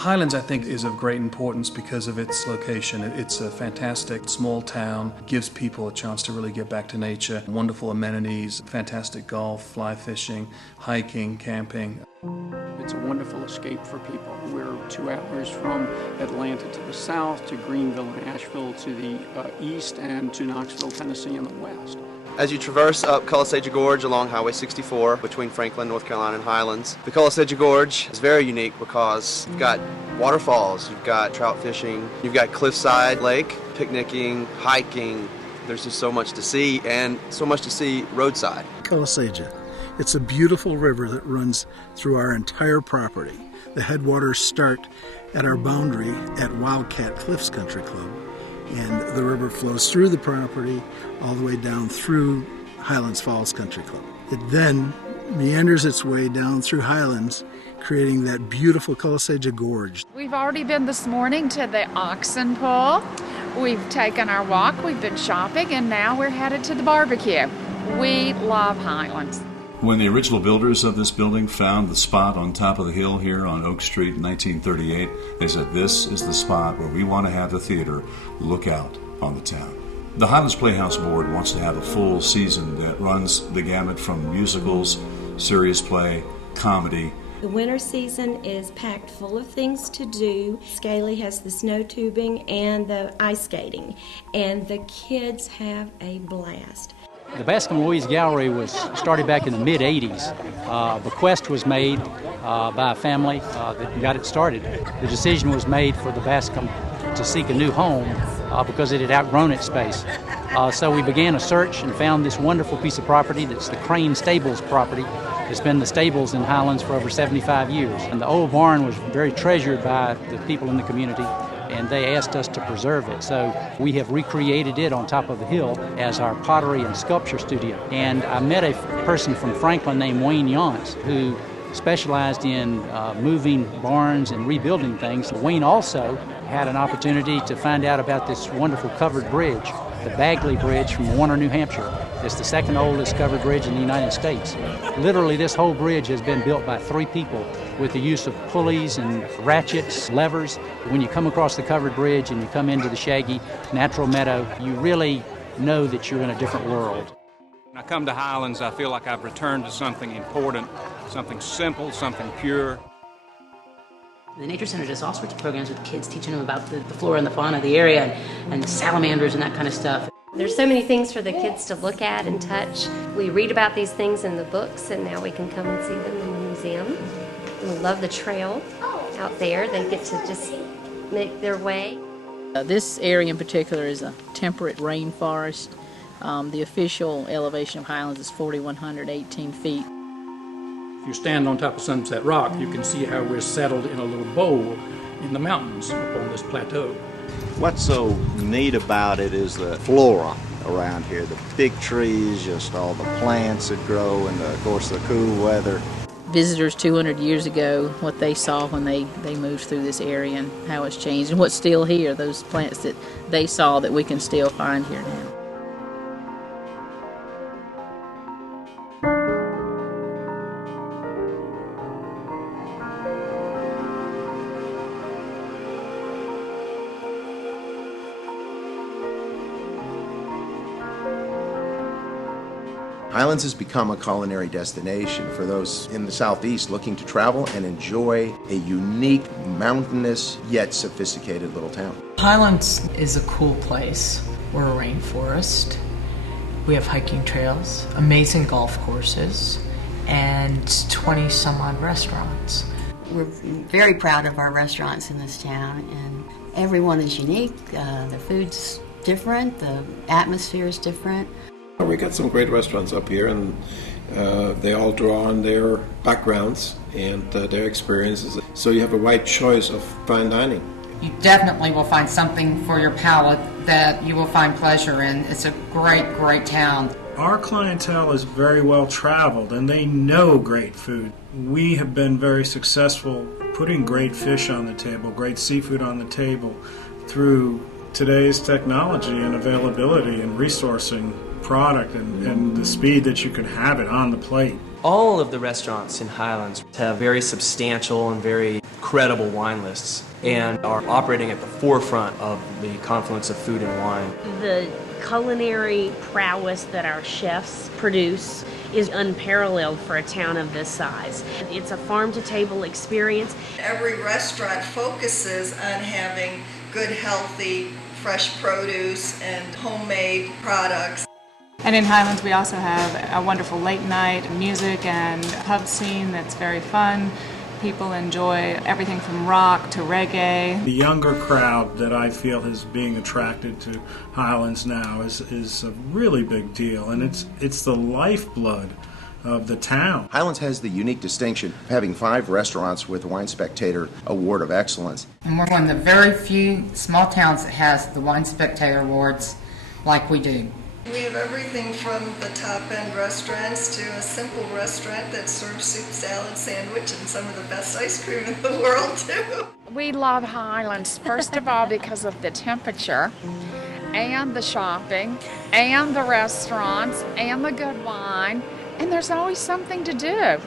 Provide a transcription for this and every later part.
Highlands, I think, is of great importance because of its location. It's a fantastic small town, gives people a chance to really get back to nature, wonderful amenities, fantastic golf, fly fishing, hiking, camping. It's a wonderful escape for people. We're 2 hours from Atlanta to the south, to Greenville and Asheville to the east, and to Knoxville, Tennessee in the west. As you traverse up Culinary Gorge along Highway 64 between Franklin, North Carolina and Highlands, the Culinary Gorge is very unique because you've got waterfalls, you've got trout fishing, you've got cliffside lake, picnicking, hiking. There's just so much to see, and so much to see roadside. Culinary. It's a beautiful river that runs through our entire property. The headwaters start at our boundary at Wildcat Cliffs Country Club, and the river flows through the property all the way down through Highlands Falls Country Club. It then meanders its way down through Highlands, creating that beautiful Culinary Gorge. We've already been this morning to the oxen pull. We've taken our walk, we've been shopping, and now we're headed to the barbecue. We love Highlands. When the original builders of this building found the spot on top of the hill here on Oak Street in 1938, they said, this is the spot where we want to have the theater look out on the town. The Highlands Playhouse Board wants to have a full season that runs the gamut from musicals, serious play, comedy. The winter season is packed full of things to do. Scaly has the snow tubing and the ice skating, and the kids have a blast. The Bascom Louise Gallery was started back in the mid-'80s. A bequest was made by a family that got it started. The decision was made for the Bascom to seek a new home because it had outgrown its space. So we began a search and found this wonderful piece of property that's the Crane Stables property. It's been the stables in Highlands for over 75 years. And the old barn was very treasured by the people in the community, and they asked us to preserve it. So we have recreated it on top of the hill as our pottery and sculpture studio. And I met a person from Franklin named Wayne Yance who specialized in moving barns and rebuilding things. Wayne also had an opportunity to find out about this wonderful covered bridge, the Bagley Bridge from Warner, New Hampshire. It's the second oldest covered bridge in the United States. Literally, this whole bridge has been built by 3 people with the use of pulleys and ratchets, levers. When you come across the covered bridge and you come into the shaggy natural meadow, you really know that you're in a different world. When I come to Highlands, I feel like I've returned to something important, something simple, something pure. The Nature Center does all sorts of programs with kids, teaching them about the flora and the fauna of the area and salamanders and that kind of stuff. There's so many things for the kids to look at and touch. We read about these things in the books, and now we can come and see them in the museum. We love the trail out there. They get to just make their way. This area in particular is a temperate rainforest. The official elevation of Highlands is 4,118 feet. If you stand on top of Sunset Rock, you can see how we're settled in a little bowl in the mountains up on this plateau. What's so neat about it is the flora around here, the big trees, just all the plants that grow, and of course the cool weather. Visitors 200 years ago, what they saw when they moved through this area and how it's changed, and what's still here, those plants that they saw that we can still find here now. Highlands has become a culinary destination for those in the southeast looking to travel and enjoy a unique, mountainous, yet sophisticated little town. Highlands is a cool place. We're a rainforest. We have hiking trails, amazing golf courses, and 20 some odd restaurants. We're very proud of our restaurants in this town, and everyone is unique. The food's different, the atmosphere is different. We got some great restaurants up here, and they all draw on their backgrounds and their experiences. So you have a wide choice of fine dining. You definitely will find something for your palate that you will find pleasure in. It's a great, great town. Our clientele is very well traveled, and they know great food. We have been very successful putting great fish on the table, great seafood on the table through today's technology and availability and resourcing product and the speed that you can have it on the plate. All of the restaurants in Highlands have very substantial and very credible wine lists and are operating at the forefront of the confluence of food and wine. The culinary prowess that our chefs produce is unparalleled for a town of this size. It's a farm-to-table experience. Every restaurant focuses on having good, healthy, fresh produce and homemade products. And in Highlands we also have a wonderful late night music and pub scene that's very fun. People enjoy everything from rock to reggae. The younger crowd that I feel is being attracted to Highlands now is a really big deal, and it's the lifeblood of the town. Highlands has the unique distinction of having 5 restaurants with the Wine Spectator Award of Excellence. And we're one of the very few small towns that has the Wine Spectator Awards like we do. We have everything from the top-end restaurants to a simple restaurant that serves soup, salad, sandwich, and some of the best ice cream in the world, too. We love Highlands, first of all, because of the temperature and the shopping and the restaurants and the good wine, and there's always something to do.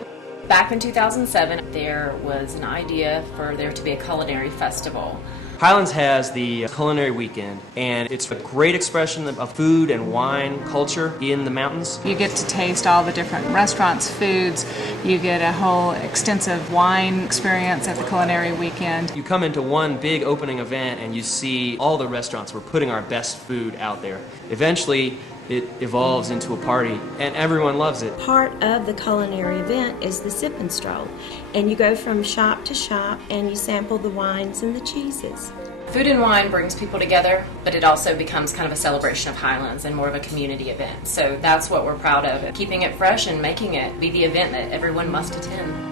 Back in 2007, there was an idea for there to be a culinary festival. Highlands has the Culinary Weekend, and it's a great expression of food and wine culture in the mountains. You get to taste all the different restaurants' foods. You get a whole extensive wine experience at the Culinary Weekend. You come into one big opening event and you see all the restaurants. We're putting our best food out there. Eventually, it evolves into a party, and everyone loves it. Part of the culinary event is the sip and stroll, and you go from shop to shop and you sample the wines and the cheeses. Food and wine brings people together, but it also becomes kind of a celebration of Highlands and more of a community event. So that's what we're proud of, keeping it fresh and making it be the event that everyone must attend.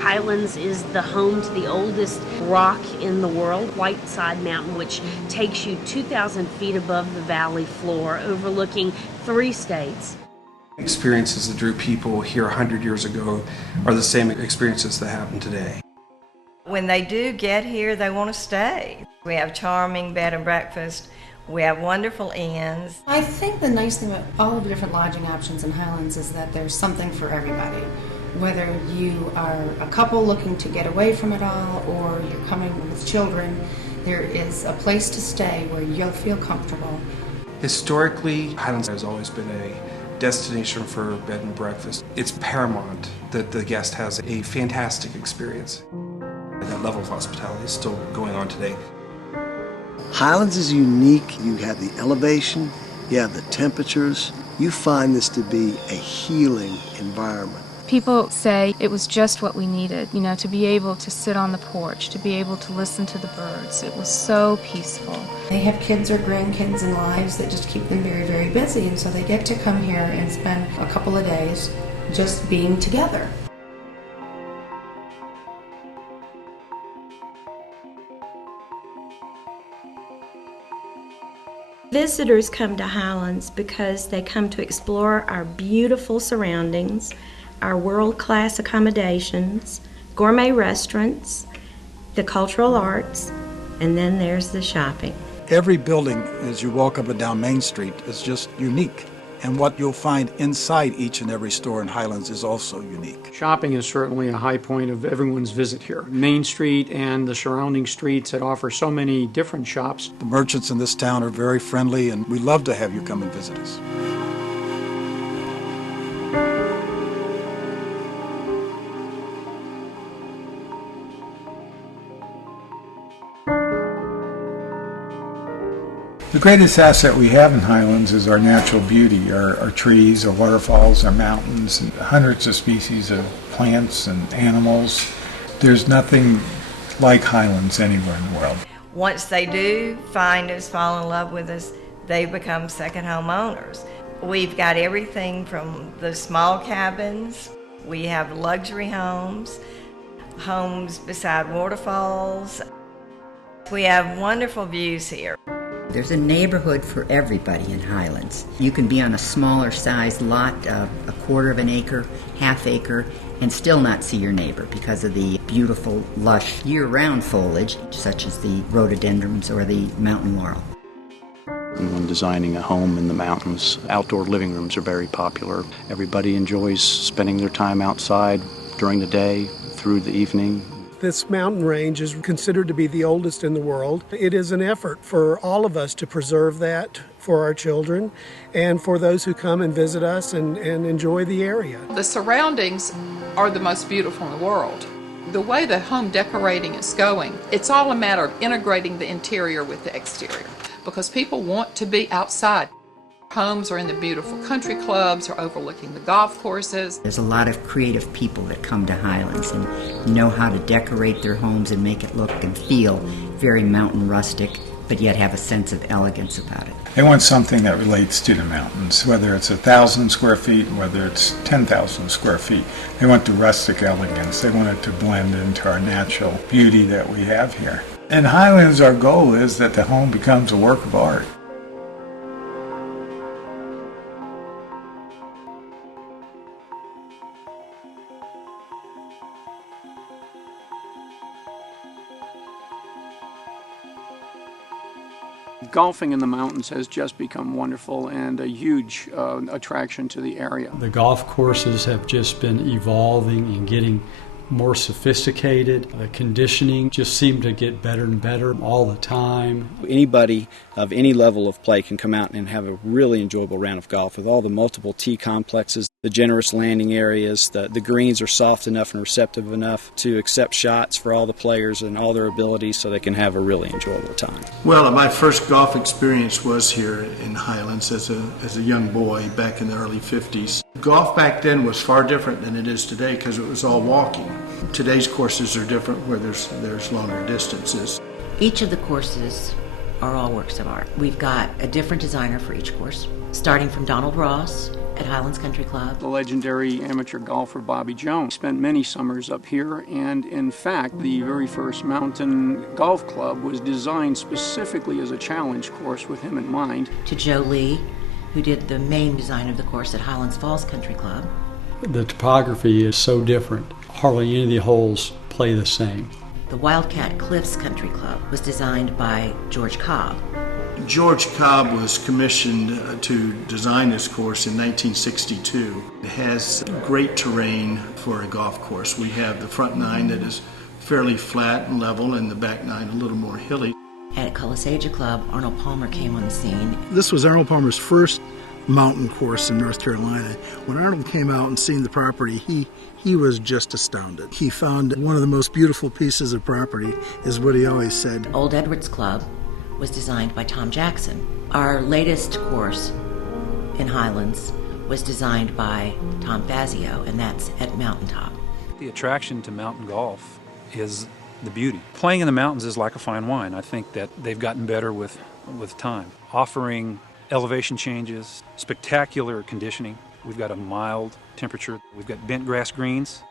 Highlands is the home to the oldest rock in the world, Whiteside Mountain, which takes you 2,000 feet above the valley floor, overlooking 3 states. Experiences that drew people here 100 years ago are the same experiences that happen today. When they do get here, they want to stay. We have charming bed and breakfast. We have wonderful inns. I think the nice thing about all of the different lodging options in Highlands is that there's something for everybody. Whether you are a couple looking to get away from it all or you're coming with children, there is a place to stay where you'll feel comfortable. Historically, Highlands has always been a destination for bed and breakfast. It's paramount that the guest has a fantastic experience. That level of hospitality is still going on today. Highlands is unique. You have the elevation, you have the temperatures. You find this to be a healing environment. People say it was just what we needed, to be able to sit on the porch, to be able to listen to the birds. It was so peaceful. They have kids or grandkids and lives that just keep them very, very busy, and so they get to come here and spend a couple of days just being together. Visitors come to Highlands because they come to explore our beautiful surroundings, our world-class accommodations, gourmet restaurants, the cultural arts, and then there's the shopping. Every building as you walk up and down Main Street is just unique. And what you'll find inside each and every store in Highlands is also unique. Shopping is certainly a high point of everyone's visit here. Main Street and the surrounding streets that offer so many different shops. The merchants in this town are very friendly, and we love to have you come and visit us. The greatest asset we have in Highlands is our natural beauty, our trees, our waterfalls, our mountains, and hundreds of species of plants and animals. There's nothing like Highlands anywhere in the world. Once they do find us, fall in love with us, they become second home owners. We've got everything from the small cabins, we have luxury homes, homes beside waterfalls. We have wonderful views here. There's a neighborhood for everybody in Highlands. You can be on a smaller size lot, a quarter of an acre, half acre, and still not see your neighbor because of the beautiful, lush, year-round foliage, such as the rhododendrons or the mountain laurel. When designing a home in the mountains, outdoor living rooms are very popular. Everybody enjoys spending their time outside during the day, through the evening. This mountain range is considered to be the oldest in the world. It is an effort for all of us to preserve that for our children and for those who come and visit us and enjoy the area. The surroundings are the most beautiful in the world. The way the home decorating is going, it's all a matter of integrating the interior with the exterior because people want to be outside. Homes are in the beautiful country clubs or overlooking the golf courses. There's a lot of creative people that come to Highlands and know how to decorate their homes and make it look and feel very mountain rustic, but yet have a sense of elegance about it. They want something that relates to the mountains, whether it's 1,000 square feet, whether it's 10,000 square feet. They want the rustic elegance. They want it to blend into our natural beauty that we have here. In Highlands, our goal is that the home becomes a work of art. Golfing in the mountains has just become wonderful and a huge attraction to the area. The golf courses have just been evolving and getting more sophisticated. The conditioning just seemed to get better and better all the time. Anybody of any level of play can come out and have a really enjoyable round of golf with all the multiple tee complexes, the generous landing areas. The greens are soft enough and receptive enough to accept shots for all the players and all their abilities so they can have a really enjoyable time. Well, my first golf experience was here in Highlands as a young boy back in the early 50s. Golf back then was far different than it is today because it was all walking. Today's courses are different where there's longer distances. Each of the courses are all works of art. We've got a different designer for each course, starting from Donald Ross at Highlands Country Club. The legendary amateur golfer Bobby Jones spent many summers up here, and in fact, the very first mountain golf club was designed specifically as a challenge course with him in mind. To Joe Lee, who did the main design of the course at Highlands Falls Country Club. The topography is so different. Hardly any of the holes play the same. The Wildcat Cliffs Country Club was designed by George Cobb. George Cobb was commissioned to design this course in 1962. It has great terrain for a golf course. We have the front nine that is fairly flat and level and the back nine a little more hilly. At Coliseja Club, Arnold Palmer came on the scene. This was Arnold Palmer's first mountain course in North Carolina. When Arnold came out and seen the property, he was just astounded. He found one of the most beautiful pieces of property, is what he always said. Old Edwards Club was designed by Tom Jackson. Our latest course in Highlands was designed by Tom Fazio, and that's at Mountaintop. The attraction to mountain golf is the beauty. Playing in the mountains is like a fine wine. I think that they've gotten better with time, offering elevation changes, spectacular conditioning. We've got a mild temperature. We've got bent grass greens.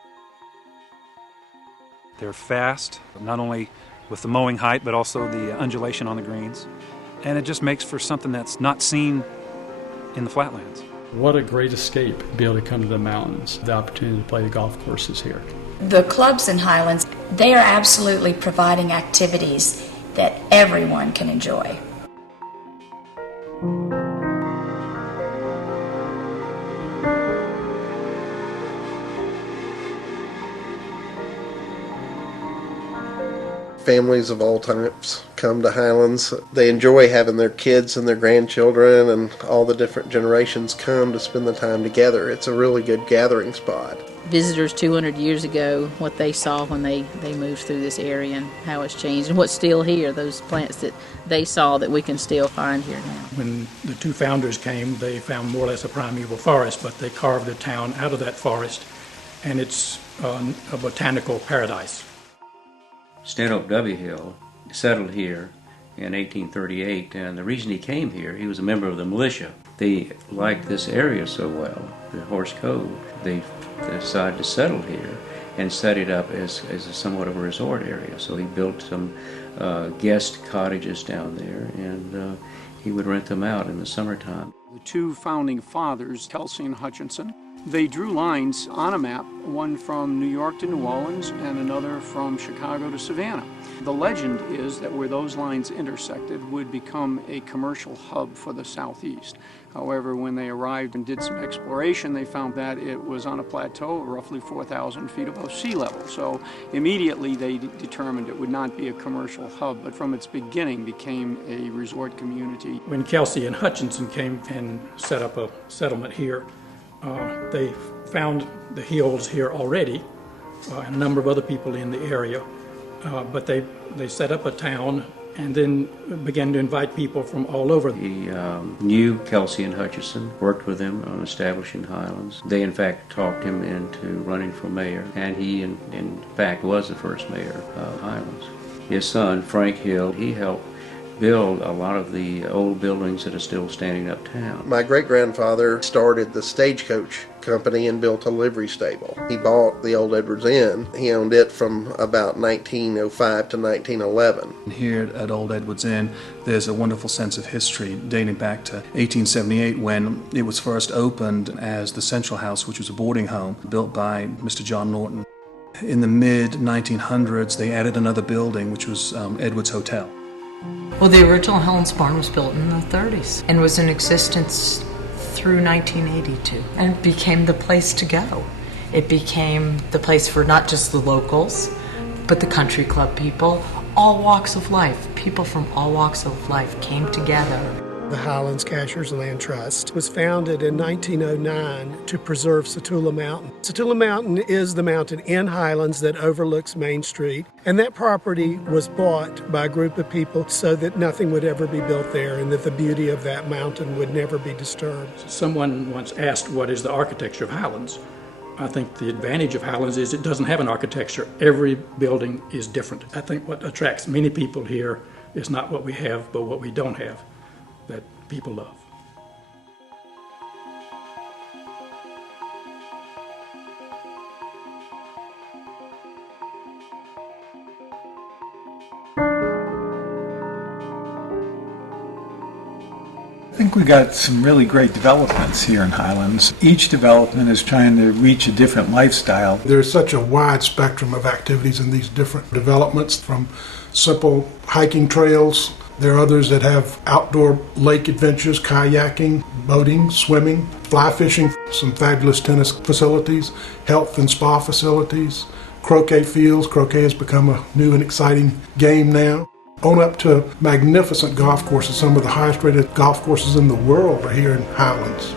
They're fast, not only with the mowing height, but also the undulation on the greens. And it just makes for something that's not seen in the flatlands. What a great escape to be able to come to the mountains, the opportunity to play the golf courses here. The clubs in Highlands, they are absolutely providing activities that everyone can enjoy. Families of all types come to Highlands. They enjoy having their kids and their grandchildren and all the different generations come to spend the time together. It's a really good gathering spot. Visitors 200 years ago, what they saw when they moved through this area and how it's changed and what's still here, those plants that they saw that we can still find here now. When the two founders came, they found more or less a primeval forest, but they carved the town out of that forest, and it's a botanical paradise. Stanhope W. Hill settled here in 1838, and the reason he came here, he was a member of the militia. They liked this area so well, the Horse Cove, they decided to settle here, and set it up as somewhat of a resort area. So he built some guest cottages down there, and he would rent them out in the summertime. The two founding fathers, Kelsey and Hutchinson, they drew lines on a map, one from New York to New Orleans and another from Chicago to Savannah. The legend is that where those lines intersected would become a commercial hub for the Southeast. However, when they arrived and did some exploration, they found that it was on a plateau roughly 4,000 feet above sea level. So immediately they determined it would not be a commercial hub, but from its beginning became a resort community. When Kelsey and Hutchinson came and set up a settlement here, they found the hills here already, and a number of other people in the area, but they set up a town and then began to invite people from all over. He knew Kelsey and Hutchinson, worked with them on establishing Highlands. They in fact talked him into running for mayor, and he in fact was the first mayor of Highlands. His son, Frank Hill, he helped build a lot of the old buildings that are still standing uptown. My great-grandfather started the stagecoach company and built a livery stable. He bought the old Edwards Inn. He owned it from about 1905 to 1911. Here at Old Edwards Inn, there's a wonderful sense of history dating back to 1878 when it was first opened as the Central House, which was a boarding home built by Mr. John Norton. In the mid-1900s, they added another building, which was Edwards Hotel. Well, the original Highlands Barn was built in the 30s and was in existence through 1982, and it became the place to go. It became the place for not just the locals, but the country club people, all walks of life. People from all walks of life came together. The Highlands Cashier's Land Trust was founded in 1909 to preserve Satula Mountain. Satula Mountain is the mountain in Highlands that overlooks Main Street, and that property was bought by a group of people so that nothing would ever be built there and that the beauty of that mountain would never be disturbed. Someone once asked, what is the architecture of Highlands? I think the advantage of Highlands is it doesn't have an architecture. Every building is different. I think what attracts many people here is not what we have, but what we don't have, that people love. I think we got some really great developments here in Highlands. Each development is trying to reach a different lifestyle. There's such a wide spectrum of activities in these different developments, from simple hiking trails. There are others that have outdoor lake adventures, kayaking, boating, swimming, fly fishing, some fabulous tennis facilities, health and spa facilities, croquet fields. Croquet has become a new and exciting game now. On up to magnificent golf courses. Some of the highest rated golf courses in the world are here in Highlands.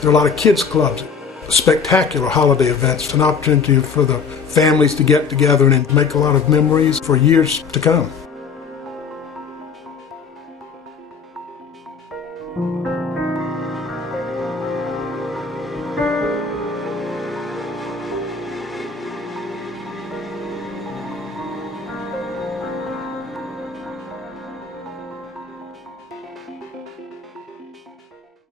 There are a lot of kids clubs, spectacular holiday events, an opportunity for the families to get together and make a lot of memories for years to come.